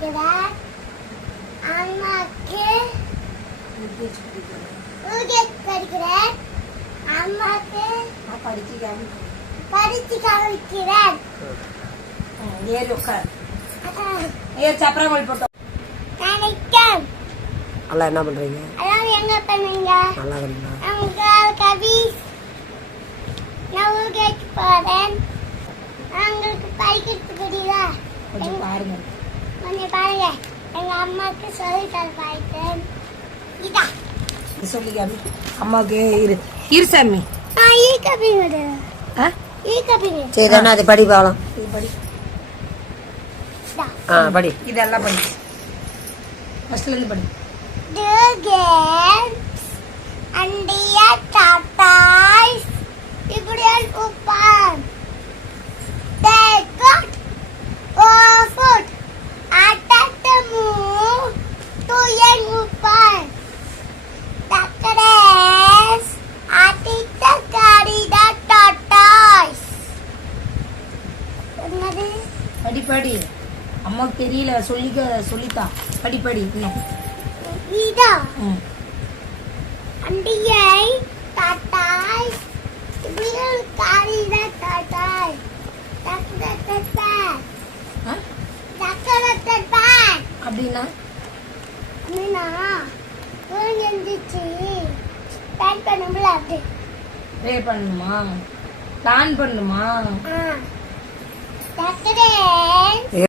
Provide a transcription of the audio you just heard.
படிக்கிறேன். அம்மாக்கு படிக்கிறேன். அம்மாக்கு படிச்சு காமிக்கிறேன். ஏறி உட்கார். ஏறி சப்பரம் மொழி போட்டோம். வணக்கம். நல்லா என்ன பண்றீங்க? அதான் எங்க பண்ணுங்க? நல்லா இருக்கீங்களா? அவங்க கவி நான் ஊருக்கு போறேன். அவங்களுக்கு படிக்கிறது புரியுதா? கொஞ்சம் பாருங்க. கொஞ்சம் பாருங்க. எங்க அம்மாக்கு சொல்லி தர பாய்த்தேன். இதா சொல்லிக்காமி அம்மாவுக்கு இரு சாமி. ஈ கபிங்க. ஈ கபிங்க. சரி தானே அது படி பாக்கலாம். இது படி. படி. இதெல்லாம் படி. ஃபர்ஸ்ட்ல இருந்து படி. Dragons and dear tortoise Iburian Upan they got food attack the moon to young Upan the crest attack the carry the tortoise என்னது படி படி. அம்மாவுக்கு தெரியல சொல்லித்தா. படி படி இன்னும். இதா அண்டியை தாத்தாய் இப்படியும் காரித தாத்தாய் அப்படின்னா அப்படின்னா எழுந்திரிச்சு பேன் பண்ணும்ல அப்படி ப்ரே பண்ணணுமா? பிளான் பண்ணணுமா? டாக்டரே